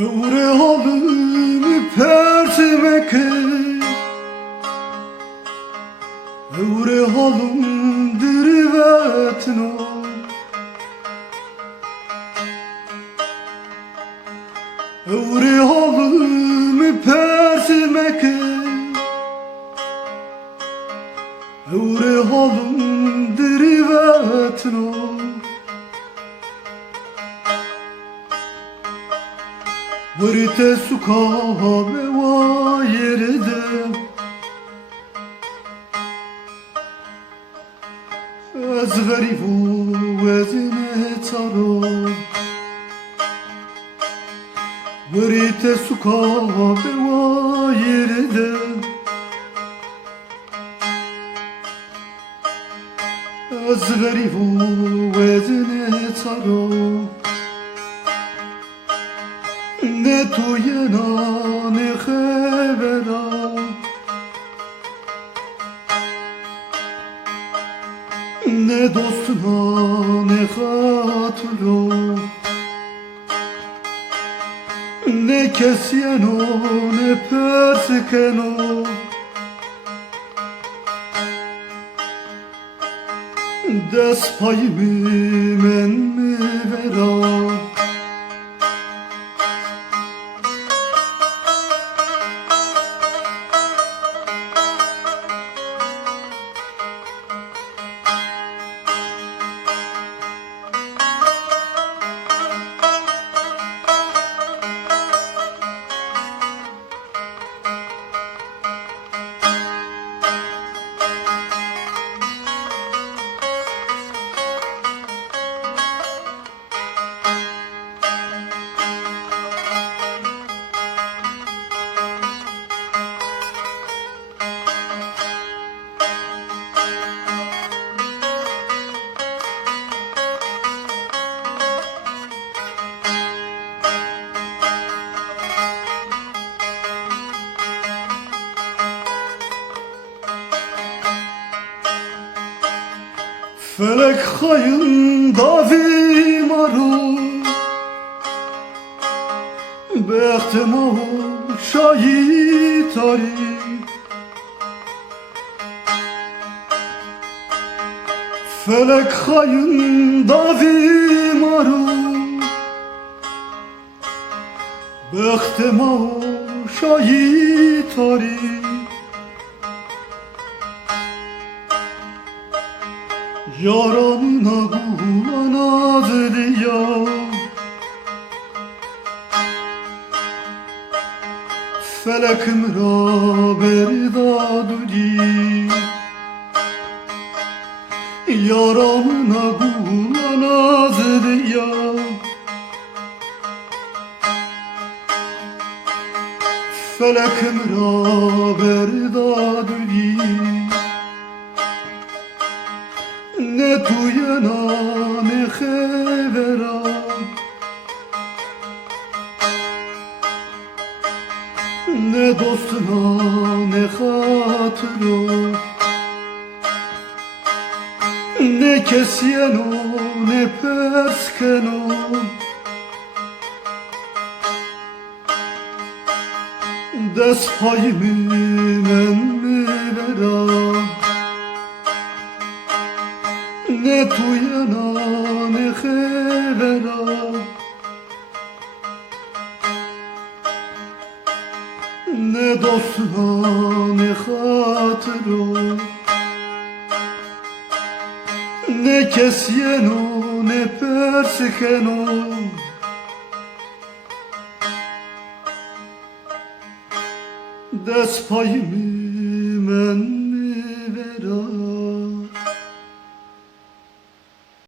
Eure halimi pertmeke Eure halım dirivetno Eure halimi pertmeke Eure halım dirivetno Varite sukave va yerde Az garibu ezine taro Varite sukave va yerde Az garibu ezine taro Ne tuyena ne khebera Ne dostuna ne haturo Ne kesyeno ne perskeno Des payımı men mi vera Felek hayın davi maru Behtemo şahitari Felek hayın davi maru Behtemo şahitari Yaramına kulana zeliya Felekim ra berdadudi Yaramına kulana zeliya Felekim ra berdadudi Ne tuyena ne khevera Ne dostuna ne hatırı Ne kesyeno ne perskeno Des payımı men mi vera Ne tuyena ne khevera Ne dostuna ne hatırı Ne kesyeno ne perskeno Des payımı